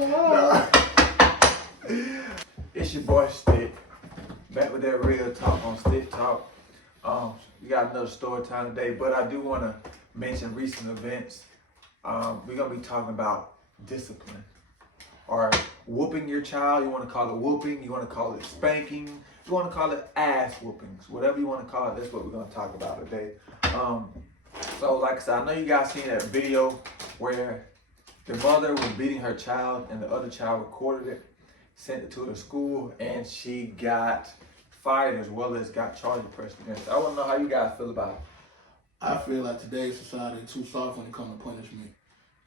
No. It's your boy Stick. Back with that real talk on Stick Talk. We got another story time today, but I do want to mention recent events. We're going to be talking about discipline. Or whooping your child. You want to call it whooping, you want to call it spanking, you want to call it ass whoopings. Whatever you want to call it, that's what we're going to talk about today. So like I said, I know you guys seen that video where the mother was beating her child and the other child recorded it, sent it to her school, and she got fired as well as got charged pressed against her. I want to know how you guys feel about it. I feel like today's society is too soft when it comes to punishment.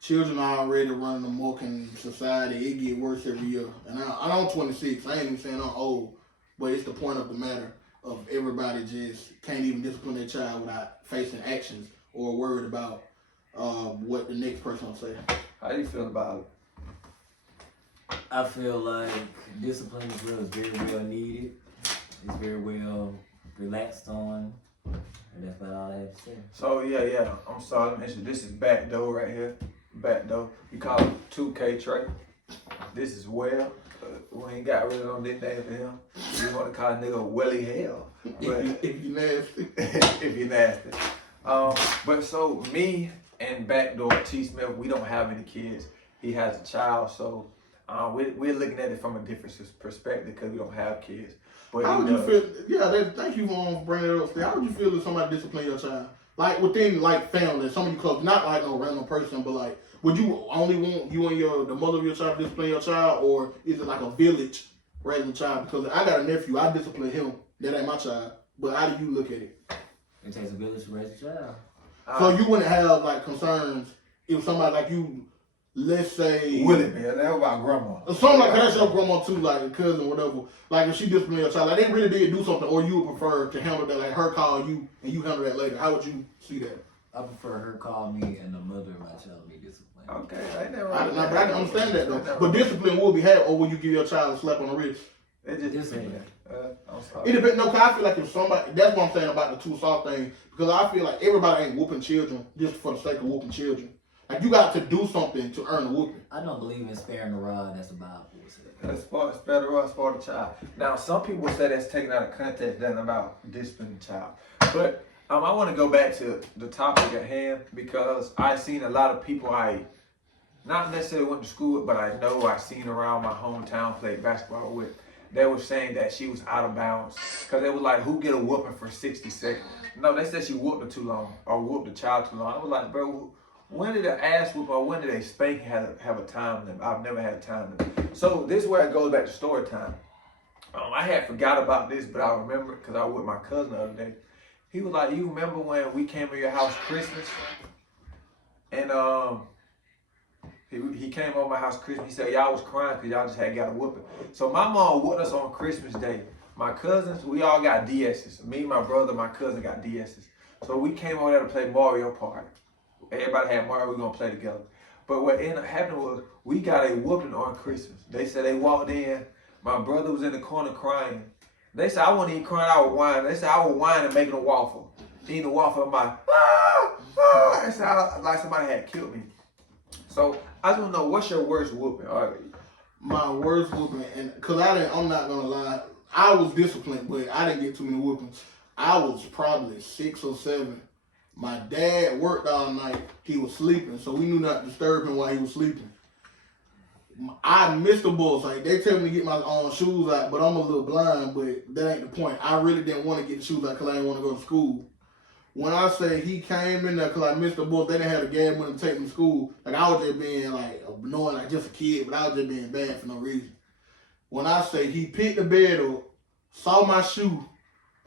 Children are already running amok in society. It get worse every year. And I'm 26. I ain't even saying I'm old. But it's the point of the matter of everybody just can't even discipline their child without facing actions or worried about what the next person will say. How do you feel about it? I feel like discipline is very well needed. It's very well relaxed on. And that's about all I have to say. So yeah. I'm sorry to mention this is back door right here. Back door. We call it 2K Trey. This is Well. We ain't got rid of no nickname for him. We want to call a nigga Welly Hell. But if you nasty. if you nasty. But so me and Backdoor T Smith, we don't have any kids. He has a child, so we're looking at it from a different perspective because we don't have kids. But how would you feel? Yeah, thank you for bringing it up. How would you feel if somebody disciplined your child? Like within like family, somebody close, not like no random person, but like, would you only want you and the mother of your child to discipline your child, or is it like a village raising a child? Because I got a nephew, I discipline him. That ain't my child. But how do you look at it? It takes a village to raise a child. So you wouldn't have like concerns if somebody like you, let's say, would it be? That was my grandma. Something like that's your grandma too, like a cousin, whatever. Like if she disciplined your child, like they really did do something, or you would prefer to handle that, like her call you and you handle that later. How would you see that? I prefer her call me and the mother of my child be disciplined. Okay, I can understand that though. But discipline will be had, or will you give your child a slap on the wrist? It just discipline. I'm sorry. It depends. No, cause I feel like if somebody, that's what I'm saying about the too soft thing. Because I feel like everybody ain't whooping children just for the sake of whooping children. Like you got to do something to earn a whooping. I don't believe in sparing the rod. That's about That's spare the rod, spare the child. Now, some people say that's taken out of context, than about disciplining the child. But I want to go back to the topic at hand because I've seen a lot of people I not necessarily went to school with, but I know I've seen around my hometown play basketball with. They were saying that she was out of bounds because they was like, who get a whooping for 60 seconds? No, they said she whooped her too long or whooped the child too long. I was like, bro, when did an ass whoop or when did a spank have a time limit? I've never had a time limit. So this is where it goes back to story time. I had forgot about this, but I remember it because I was with my cousin the other day. He was like, you remember when we came to your house Christmas? And he came over my house Christmas. He said, y'all was crying because y'all just had got a whooping. So my mom whooped us on Christmas Day. My cousins, we all got DSs. Me, my brother, my cousin got DSs. So we came over there to play Mario Party. Everybody had Mario, we were going to play together. But what ended up happening was we got a whooping on Christmas. They said they walked in. My brother was in the corner crying. They said, I wasn't even crying, I was whining. They said, I was whining making a waffle. Eating a waffle, I'm like, They said, like somebody had killed me. So I just want to know, what's your worst whooping? My worst whooping, and because I'm not going to lie, I was disciplined, but I didn't get too many whoopings. I was probably 6 or 7. My dad worked all night. He was sleeping, so we knew not to disturb him while he was sleeping. I missed the bus. Like they tell me to get my shoes out, but I'm a little blind. But that ain't the point. I really didn't want to get the shoes out because I didn't want to go to school. When I say he came in there because I missed the bus, they didn't have a gas money to take me to school. Like I was just being like annoying, like just a kid, but I was just being bad for no reason. When I say he picked the bed up, saw my shoe,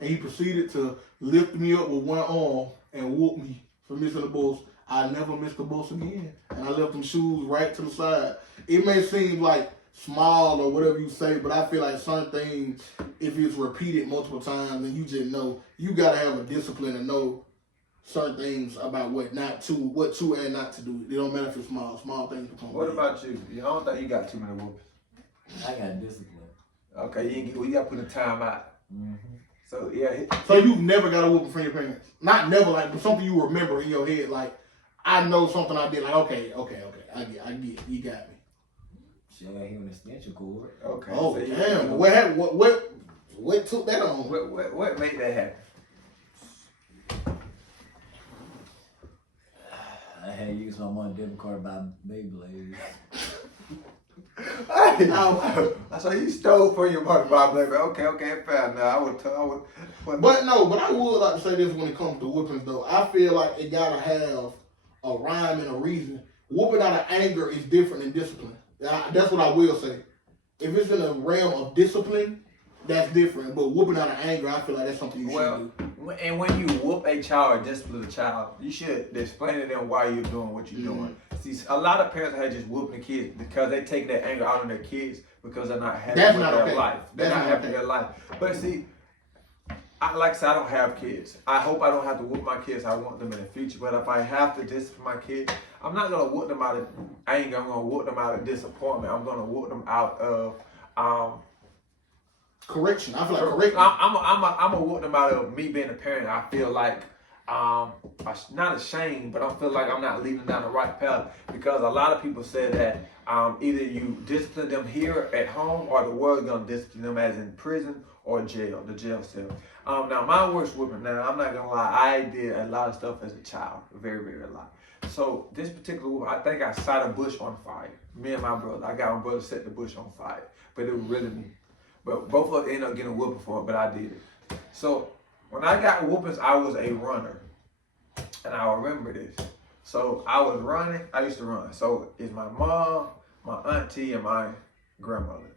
and he proceeded to lift me up with one arm and whoop me for missing the bus. I never missed the bus again. And I left them shoes right to the side. It may seem like small or whatever you say, but I feel like certain things, if it's repeated multiple times and you just know, you got to have a discipline to know certain things about what to and not to do. It don't matter if it's small things become What big. about you? I don't think you got too many whoopings. I got discipline. Okay, you got to put a time out. Mm-hmm. So, yeah. So you've never got a whooping from your parents? Not never, like, but something you remember in your head, like, I know something I did, like, okay, I get, you got me. She got him an extension cord. Okay. Oh so damn! What took that on? What made that happen? I had to use my money debit card to buy Beyblades. So you stole for your money, Bob. Okay, fair enough. But I would like to say this when it comes to whoopings though. I feel like it gotta have a rhyme and a reason. Whooping out of anger is different than discipline. That's what I will say. If it's in a realm of discipline, that's different. But whooping out of anger, I feel like that's something you should do. And when you whoop a child or discipline a child, you should explain to them why you're doing what you're doing. See, a lot of parents are just whooping the kids because they take their anger out on their kids because they're not happy with their life. They're not happy with their life. But see, like I said, I don't have kids. I hope I don't have to whoop my kids. I want them in the future. But if I have to discipline my kids, I'm not going to whoop them out of anger. I'm going to whoop them out of disappointment. I'm going to whoop them out of correction. I feel like correction. I'm a whoop them out of me being a parent. I feel like I'm not ashamed, but I feel like I'm not leading down the right path because a lot of people say that either you discipline them here at home or the world's gonna discipline them as in prison or jail, the jail cell. Now my worst whooping. Now I'm not gonna lie, I did a lot of stuff as a child, very very a lot. So this particular whooping, I think I set a bush on fire. Me and my brother, I got my brother set the bush on fire, but it was really me. But both of us ended up getting whooping for it, but I did it. So when I got whoopings, I was a runner. And I remember this. So I was running, I used to run. So it's my mom, my auntie, and my grandmother.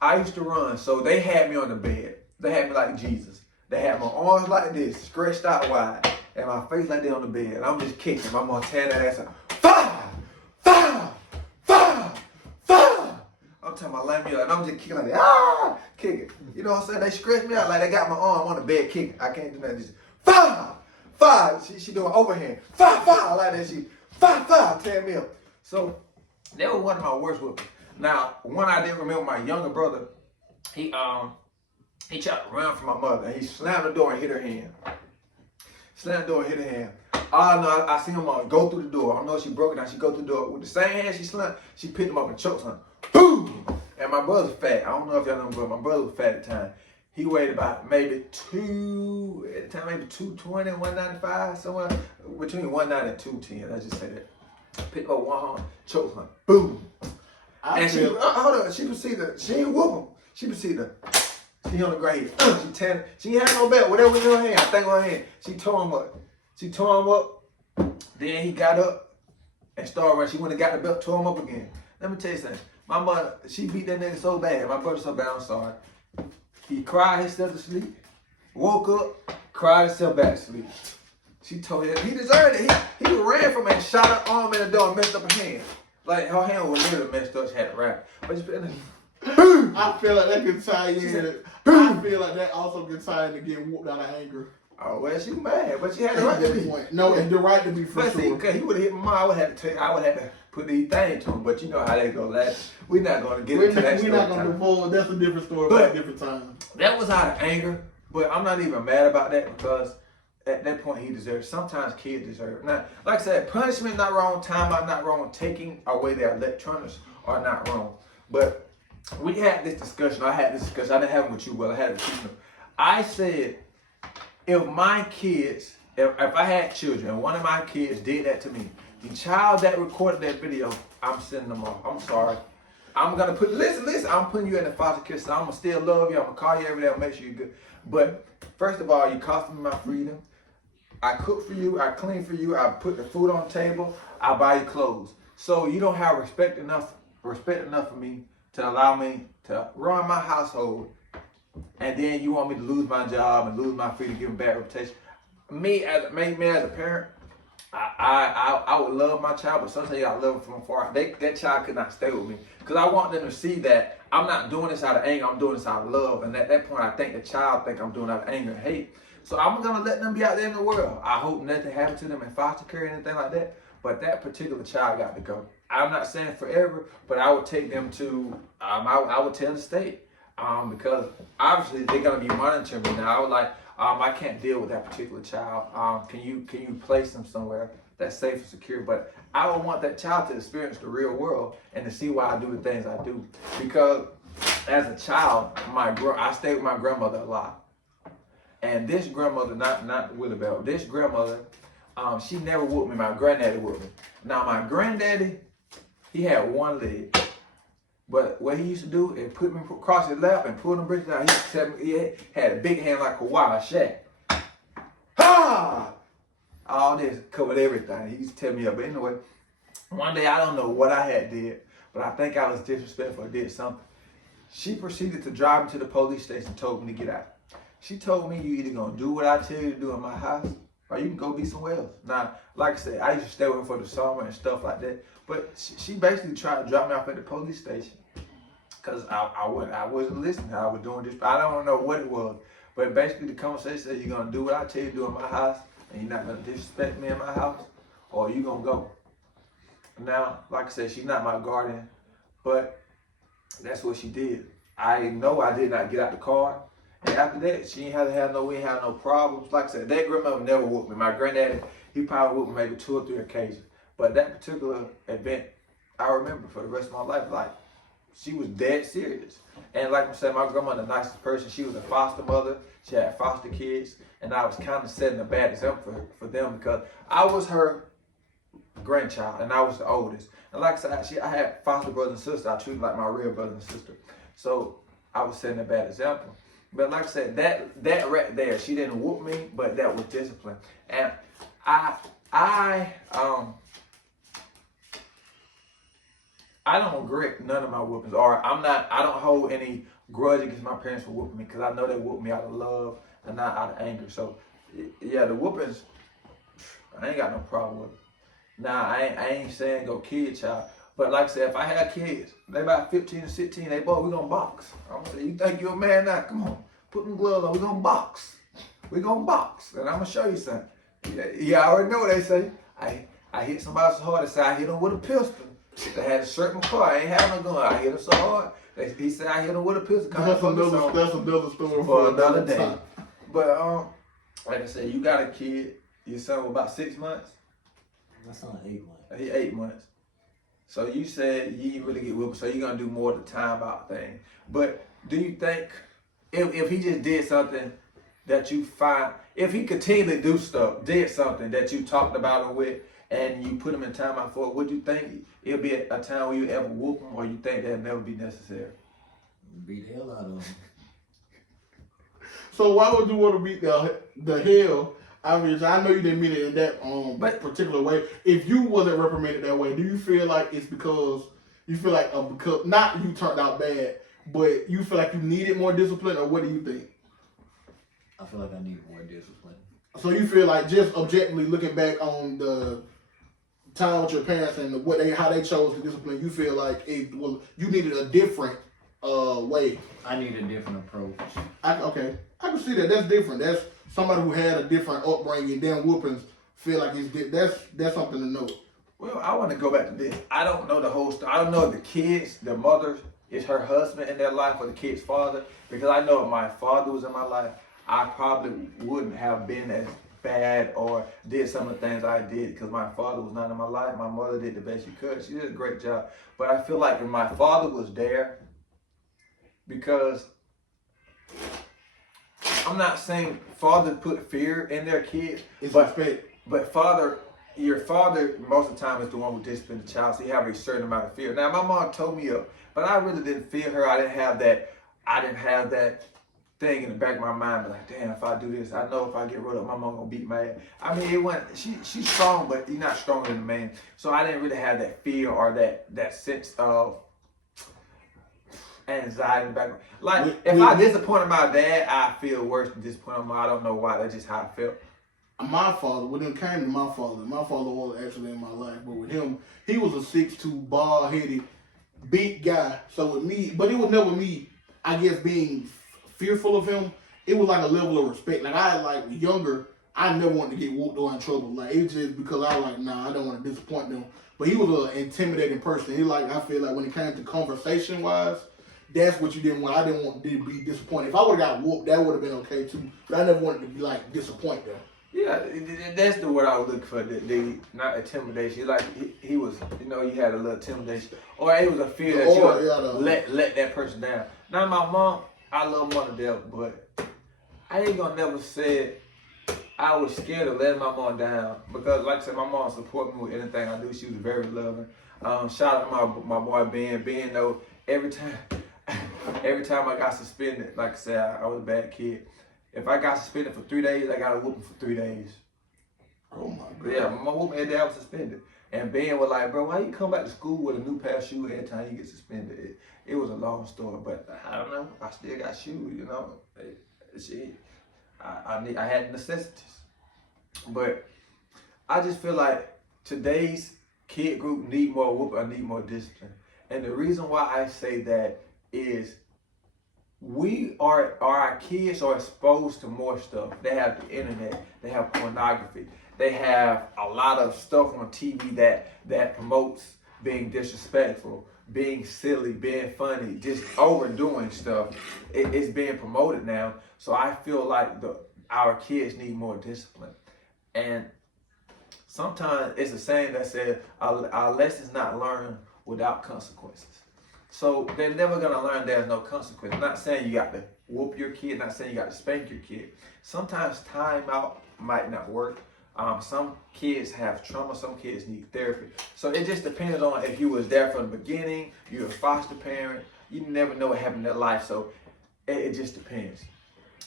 I used to run, so they had me on the bed. They had me like Jesus. They had my arms like this, stretched out wide, and my face like that on the bed. And I'm just kicking. I'm gonna tear that ass out. Fire! Fire! Fire! Fire! I'm talking about let me up, and I'm just kicking like that. Kicking. You know what I'm saying? They stretched me out like they got my arm on the bed kicking. I can't do nothing. Just fire! Fire! She doing overhand. Fire! Fire! Like that. She fire! Tear me up. So that was one of my worst whoopings. Now, one I did remember, my younger brother, he tried to run from my mother, and he slammed the door and hit her hand. Slammed the door and hit her hand. Oh no, I see him go through the door. I don't know if she broke it down. She go through the door with the same hand she slammed. She picked him up and choked him. Boom! And my brother's fat. I don't know if y'all know, but my brother was fat at the time. He weighed about maybe 220, 195, somewhere between 190 and 210. Let's just say that. Pick up one arm, choke him. Boom! And she, hold on, she ain't whoop him. She on the grave. She had no belt, whatever was in her hand, I think on her hand. She tore him up. Then he got up and started running. She went and got the belt, tore him up again. Let me tell you something. My mother, she beat that nigga so bad. My brother so bad, I'm sorry. He cried himself to sleep, woke up, cried himself back to sleep. She told him he deserved it. He ran from her and shot her arm in the door and messed up her hand. Like her hand was literally messed up. She had it wrapped. But she boom! I feel like that can tie in. I feel like that also can tie in to get whooped out of anger. Oh well, she mad, but she had the right to be. No, it's the right to be for but sure. See, cause he would have hit my mom. I would have to put these things to him. But you know how they go. We're not gonna get into that story. We're not gonna move forward. That's a different story for a different time. That was out of anger, but I'm not even mad about that because at that point he deserves. Sometimes kids deserve. Now, like I said, punishment not wrong, time out not wrong, taking away their electronics are not wrong. But we had this discussion. I had this discussion. I didn't have it with you, but I had it with you. I said, if my kids, if I had children and one of my kids did that to me, the child that recorded that video, I'm sending them off. I'm sorry. I'm gonna listen, I'm putting you in the foster care, so I'm gonna still love you. I'm gonna call you every day, I'll make sure you're good. But first of all, you costing me my freedom. I cook for you, I clean for you, I put the food on the table, I buy you clothes. So you don't have respect enough for me to allow me to run my household, and then you want me to lose my job and lose my freedom, give them bad reputation. Me as a parent, I would love my child, but sometimes I love them from afar. That child could not stay with me because I want them to see that I'm not doing this out of anger. I'm doing this out of love. And at that point, I think the child think I'm doing it out of anger and hate. So I'm gonna let them be out there in the world. I hope nothing happens to them in foster care or anything like that. But that particular child got to go. I'm not saying forever, but I would take them to. I would tell the state because obviously they're gonna be monitoring me now. I would like. I can't deal with that particular child. Can you place them somewhere that's safe and secure? But I would want that child to experience the real world and to see why I do the things I do. Because as a child, I stayed with my grandmother a lot. And this grandmother, not Willie Bell, this grandmother, she never whooped me. My granddaddy whooped me. Now my granddaddy, he had one leg. But what he used to do is put me across his lap and pull them britches out. He had a big hand like Kawhi Shaq. Ha! All this covered everything. He used to tell me up. But anyway, one day I don't know what I had did, but I think I was disrespectful or did something. She proceeded to drive me to the police station and told me to get out. She told me, you either gonna do what I tell you to do in my house, or you can go be somewhere else. Now, like I said, I used to stay with her for the summer and stuff like that. But she basically tried to drop me off at the police station because I wasn't listening. I was doing this. I don't know what it was. But basically the conversation said, you're going to do what I tell you to do in my house, and you're not going to disrespect me in my house, or you going to go. Now, like I said, she's not my guardian, but that's what she did. I know I did not get out the car. And after that, we ain't had no problems. Like I said, that grandmother never whooped me. My granddaddy, he probably whooped me maybe 2 or 3 occasions. But that particular event, I remember for the rest of my life. Like, she was dead serious. And like I said, my grandmother, the nicest person. She was a foster mother. She had foster kids. And I was kind of setting a bad example for them because I was her grandchild and I was the oldest. And like I said, I had foster brothers and sisters. I treated like my real brother and sister. So I was setting a bad example. But like I said, that right there, she didn't whoop me, but that was discipline. And I don't regret none of my whoopings, or I don't hold any grudge against my parents for whooping me, because I know they whooped me out of love and not out of anger. So yeah, the whoopings, I ain't got no problem with it. Now I ain't saying go kill your child, but like I said, if I had kids, they about 15 or 16, they boy, we gonna box. I'm gonna say, you think you're a man now? Come on, put them gloves on, we gonna box. We gonna box, and I'm gonna show you something. Yeah, I already know what they say. I hit somebody so hard, they say I hit them with a pistol. They had a shirt in my car, I ain't have no gun. I hit him so hard, he said I hit him with a pistol. That's another story for another day. But like I said, you got a kid, your son was about 6 months? My son 8 months. He 8 months. So you said you didn't really get whooped, so you're gonna do more of the time out thing. But do you think if he just did something that you find, if he continually did something that you talked about him with, and you put him in timeout for it, would you think it'll be a time where you ever whoop him, or you think that'll never be necessary? Beat the hell out of him. So why would you want to beat the hell? Obviously, I know you didn't mean it in that particular way. If you wasn't reprimanded that way, do you feel like it's because you feel like because not you turned out bad, but you feel like you needed more discipline, or what do you think? I feel like I need more discipline. So you feel like just objectively looking back on the time with your parents and how they chose to discipline, you feel like you needed a different way. I need a different approach. Okay, I can see that. That's different. That's somebody who had a different upbringing. Then whoopings feel like that's something to know. Well, I want to go back to this. I don't know the whole story. I don't know if the kids, the mother is her husband in their life or the kid's father, because I know if my father was in my life, I probably wouldn't have been as bad or did some of the things I did, because my father was not in my life. My mother did the best she could. She did a great job. But I feel like if my father was there, because I'm not saying father put fear in their kids, but your father most of the time is the one who disciplines the child, so you have a certain amount of fear. Now my mom told me up, but I really didn't fear her. I didn't have that thing in the back of my mind, but like, damn, if I do this, I know if I get rid of my mom gonna beat my ass. I mean, it went. She's strong, but you're not stronger than a man. So I didn't really have that fear or that sense of anxiety in the back. Like if I disappointed my dad, I feel worse than disappointing my. I don't know why. That's just how I felt. My father, when it came to my father was actually in my life, but with him, he was a 6'2", bald-headed, big guy. So with me, but it was never me, I guess, being fearful of him. It was like a level of respect. Like younger, I never wanted to get whooped or in trouble. Like it was just because I was like, nah, I don't want to disappoint them. But he was an intimidating person. I feel like when it came to conversation wise, that's what you didn't want. I didn't want to be disappointed. If I would have got whooped, that would have been okay too. But I never wanted to be like disappoint them. Yeah, that's the word I was looking for. The not intimidation. Like he was, you know, you had a little intimidation, or it was a fear that you let that person down. Now my mom, I love mother death, but I ain't gonna never say I was scared of letting my mom down because, like I said, my mom supported me with anything I do. She was very loving. Shout out my boy Ben. Ben, though, every time I got suspended, like I said, I was a bad kid. If I got suspended for 3 days, I got a whooping for 3 days. Oh my God. Yeah, my whooping every day I was suspended. And Ben was like, bro, why you come back to school with a new pair of shoes every time you get suspended? It was a long story, but I don't know. I still got shoes, you know. I had necessities. But I just feel like today's kid group need more whoop, I need more discipline. And the reason why I say that is our kids are exposed to more stuff. They have the internet, they have pornography, they have a lot of stuff on TV that promotes being disrespectful, being silly, being funny, just overdoing stuff. It's being promoted now. So I feel like our kids need more discipline. And sometimes it's a saying that says our lessons not learned without consequences. So they're never gonna learn there's no consequence. Not saying you got to whoop your kid, not saying you got to spank your kid. Sometimes timeout might not work. Some kids have trauma, some kids need therapy. So it just depends on if you was there from the beginning, you're a foster parent, you never know what happened in their life. So it just depends.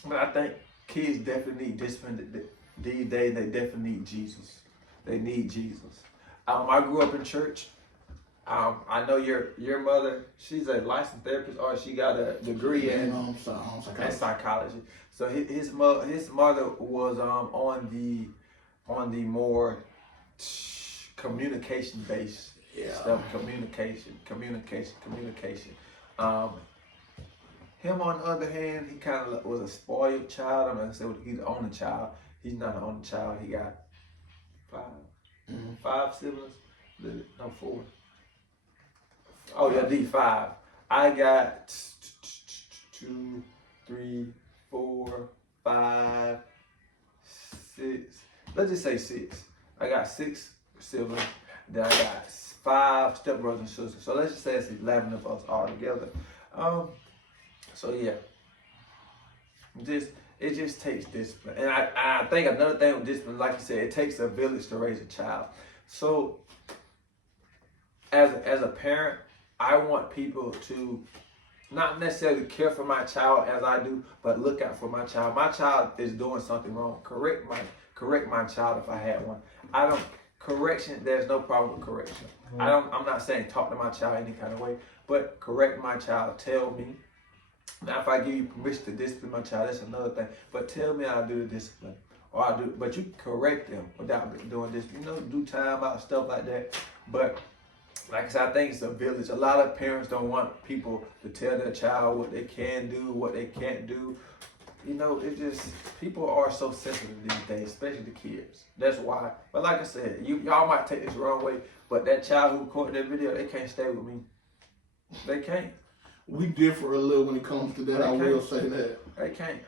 But I think kids definitely need discipline. These days, they definitely need Jesus. They need Jesus. I grew up in church. I know your mother, she's a licensed therapist, or she got a degree in psychology. So his mother was on the more communication based stuff. Communication. Him on the other hand, he kind of was a spoiled child. I'm gonna say he's the only child. He's not the only child. He got five siblings. No, 4. Oh yeah, D5. I got 2, 3, 4, 5, 6. Let's just say 6. I got 6 siblings. Then I got 5 stepbrothers and sisters. So let's just say it's 11 of us all together. So yeah, it just takes discipline. And I think another thing with discipline, like you said, it takes a village to raise a child. So as a parent, I want people to not necessarily care for my child as I do, but look out for my child. My child is doing something wrong. Correct my child if I had one. Correction, there's no problem with correction. I'm not saying talk to my child any kind of way, but correct my child. Tell me. Now, if I give you permission to discipline my child, that's another thing. But tell me how to do the discipline, or I do. But you correct them without doing this. You know, do time out, stuff like that. But like I said, I think it's a village. A lot of parents don't want people to tell their child what they can do, what they can't do. You know, it just, people are so sensitive these days, especially the kids. That's why. But like I said, y'all might take this the wrong way, but that child who recorded that video, they can't stay with me. They can't. We differ a little when it comes to that. I will say that. They can't.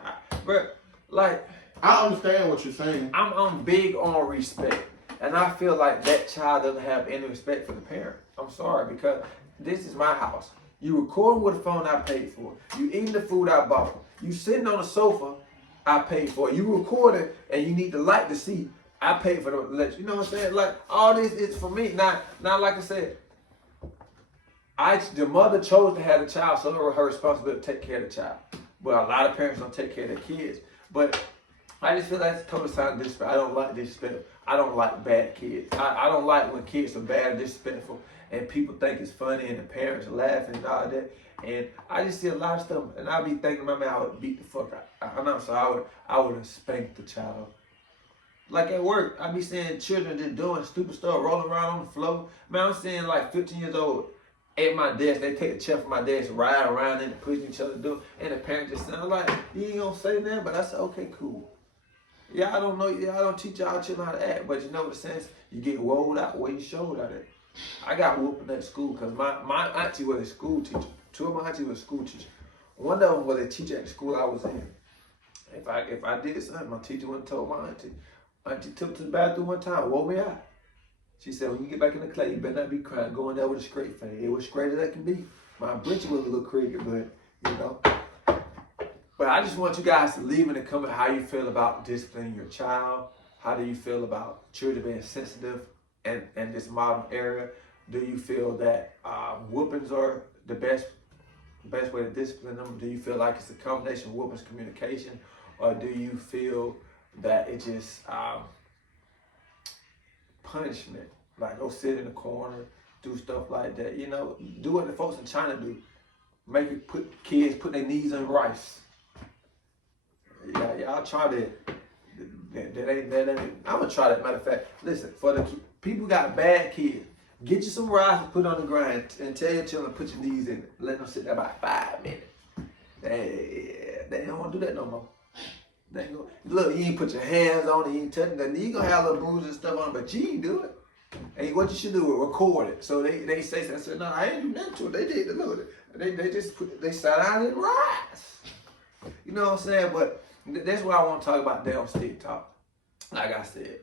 But like, I understand what you're saying. I'm big on respect, and I feel like that child doesn't have any respect for the parent. I'm sorry, because this is my house. You recording with a phone I paid for. You eating the food I bought. You sitting on the sofa I paid for. You recording and you need the light to see. I paid for the lecture. You know what I'm saying? Like, all this is for me. Now like I said, the mother chose to have the child, so it was her responsibility to take care of the child. But a lot of parents don't take care of their kids. But I just feel like it's total sign of disrespect. I don't like disrespect. I don't like bad kids. I don't like when kids are bad and disrespectful and people think it's funny and the parents are laughing and all that. And I just see a lot of stuff, and I be thinking, man, I would beat the fuck out. So I would have spanked the child. Like at work, I be seeing children just doing stupid stuff, rolling around on the floor. Man, I'm seeing like 15 years old at my desk, they take the chair from my desk, ride around and pushing each other do, and the parent just sound like, you ain't gonna say that, but I said, okay, cool. Y'all don't know, y'all don't teach y'all children how to act, but you know what the sense, you get rolled out where you showed out at. I got whooping at school because my auntie was a school teacher. 2 of my aunties were school teachers. One of them was a teacher at the school I was in. If I did something, my teacher wouldn't told my auntie. Auntie took to the bathroom one time, woke me out. She said, when you get back in the clay, you better not be crying. Go in there with a straight face. It was straight as that can be. My britches was a little crooked, but, you know. But I just want you guys to leave in the comment how you feel about disciplining your child. How do you feel about children being sensitive in this modern era? Do you feel that whoopings are the best way to discipline them? Do you feel like it's a combination of whoopings, communication? Or do you feel that it just punishment? Like go sit in the corner, do stuff like that. You know, do what the folks in China do. Make it kids put their knees on rice. Yeah, y'all try that. I'm gonna try that. Matter of fact, listen, for the people who got bad kids, get you some rice and put it on the ground and tell your children to put your knees in it. Let them sit there about 5 minutes. They don't want to do that no more. They ain't gonna, look, you ain't put your hands on it, you ain't touching that. You gonna have little bruises and stuff on it, but you ain't do it. And what you should do is record it. So they say something. I said, no, I ain't do nothing to it. They did. Look, they sat down and rice. You know what I'm saying? But that's what I want to talk about there on Stick Talk. Like I said,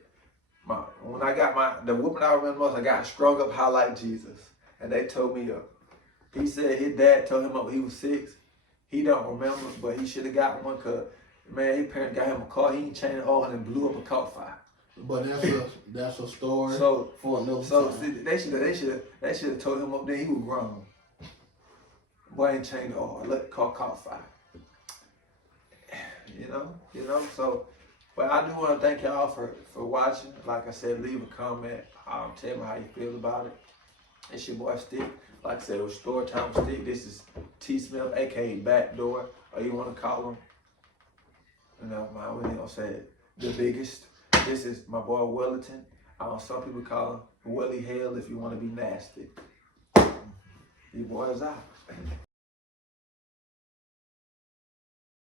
when I got the whooping I remember most, I got strung up high like Jesus. And they told me up. He said his dad told him up when he was 6. He don't remember, but he should have got one because, man, his parents got him a car. He ain't changed the oil and blew up a caught fire. But that's a story for another time. So they should have told him up there he was grown. Boy ain't changed the oil. Let the car caught fire. You know. So, but I do want to thank y'all for watching. Like I said, leave a comment. Tell me how you feel about it. It's your boy Stick. Like I said, it was Story Time with Stick. This is T Smith, aka Backdoor, or you want to call him. You know, man, we ain't gonna say it. The biggest. This is my boy Wellington. Some people call him Willie Hale if you want to be nasty. You boys out.